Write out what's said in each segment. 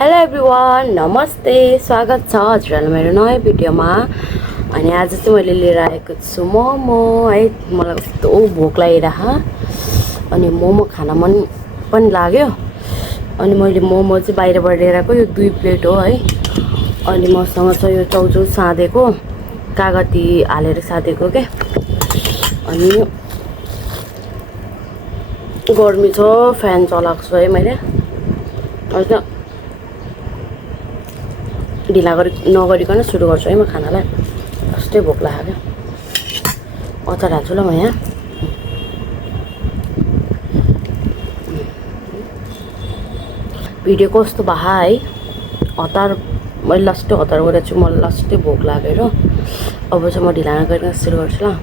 Hello everyone, नमस्ते, स्वागत छ हजुरहरूलाई मेरो नयाँ भिडियोमा। अनि आज चाहिँ मैले लिएर आएको छु मोमो है। मलाई कस्तो भोक लागिरह अनि मोमो खान मन पनि लाग्यो। अनि मैले मोमो चाहिँ बाहिरबाट लिएर आएको, यो 2 प्लेट हो है। अनि मसँग चाहिँ यो चाउचाउ साँधेको, कागती हालेर साँधेको के। अनि गर्मी छ, फ्यान चलाएको छु है मैले। हजुर ढिला नगरिकन सुरु गर्छु है म खानालाई। कस्तै भोक लाग्यो क्या। अचार हाल्छु ल म यहाँ। भिडियो कस्तो भए है। हतार मैले लास्टै हतार गरेको छु, मलाई लास्टै भोक लागेर। अब चाहिँ म ढिला नगरिकन सुरु गर्छु ल।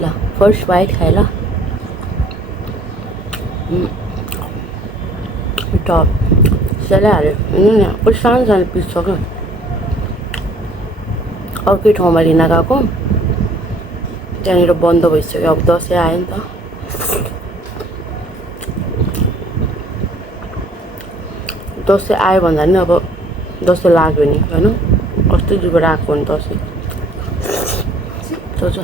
ल फर्स्ट बाइट खाएँ ल। टप त्यसैले हाल्यो नि, सानो सानो पिस छ क्या। अर्कै ठाउँमा लिन गएको, त्यहाँनिर बन्द भइसक्यो। अब दसैँ आयो नि त। दसैँ आयो भन्दा नि अब दसैँ लाग्यो नि होइन। अस्ति जुबाट आएको नि दसैँ। सोच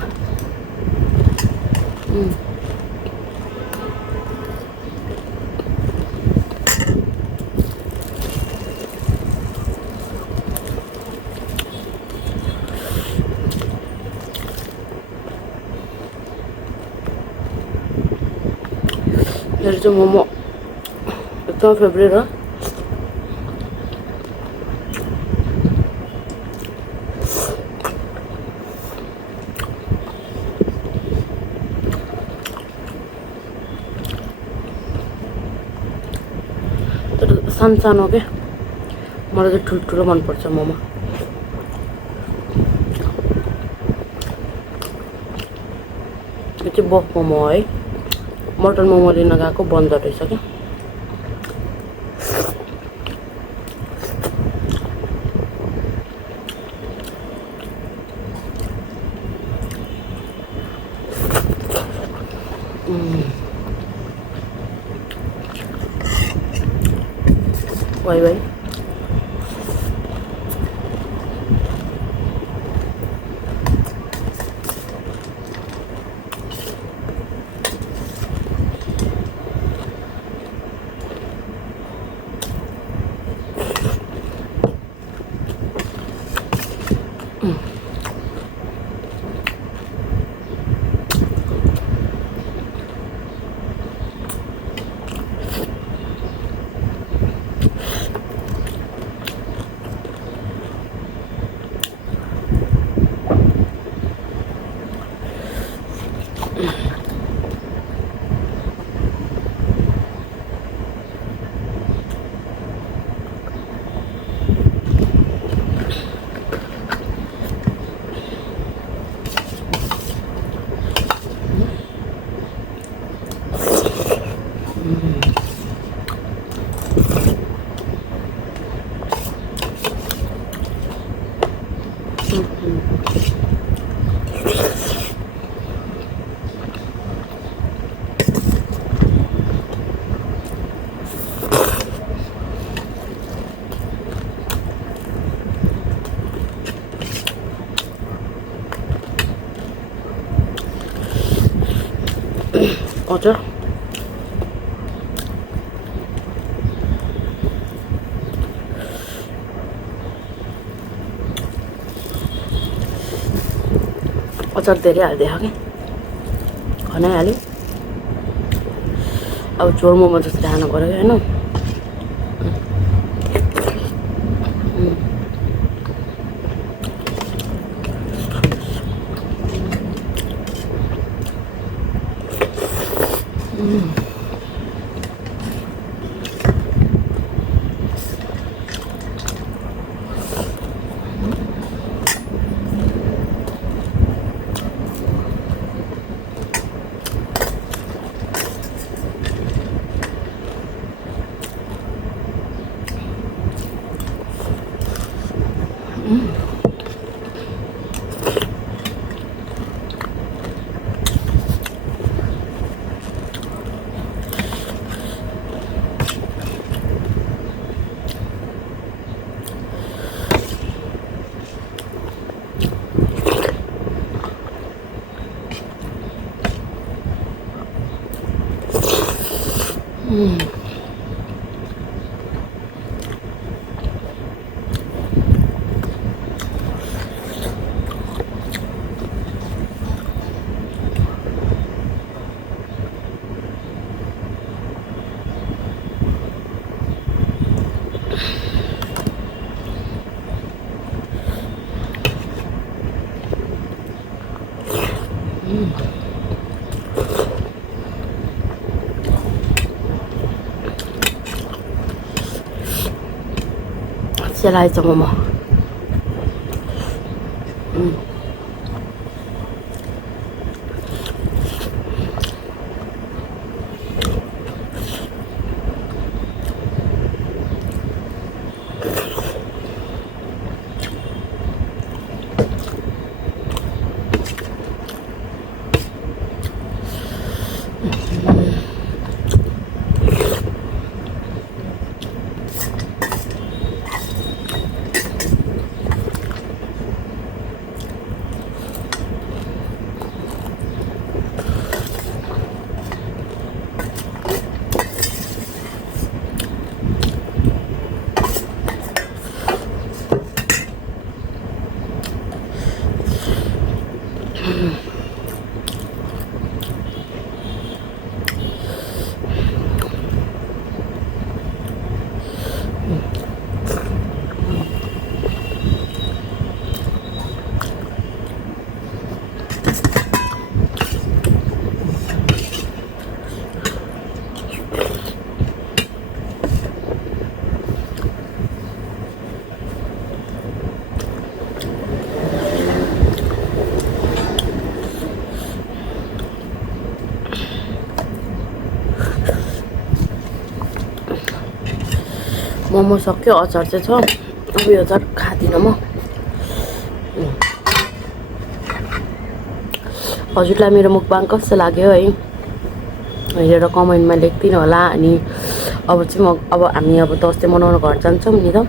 मेरो चाहिँ मोमो एकदम फेभरेट हो। तर सानो क्या, मलाई चाहिँ ठुल्ठुलो मनपर्छ मोमो। यो चाहिँ बफ मोमो है। मटन मोमो लिन गएको बन्द रहेछ क्या। वाइवाई अचार अचार धेरै हालिदिएको कि खनाइहाल्यो। अब झोल मोमो जस्तो खानु पऱ्यो होइन। 先来一种嘛。मोमो सक्यो अचार चाहिँ छ अब यो अचार खादिनँ म हजुरलाई मेरो मुकबाङ कस्तो लाग्यो है हेरेर कमेन्टमा लेख्दिनु होला अनि अब चाहिँ हामी अब दसैँ मनाउन घर जान्छौँ नि त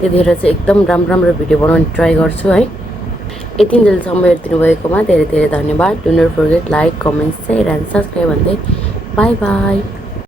त्यतिखेर चाहिँ एकदम राम्रो भिडियो बनाउने ट्राई गर्छु है यति जेलसम्म हेरिदिनु भएकोमा धेरै धेरै धन्यवाद do not forget like comment share and subscribe भन्दै बाई बाई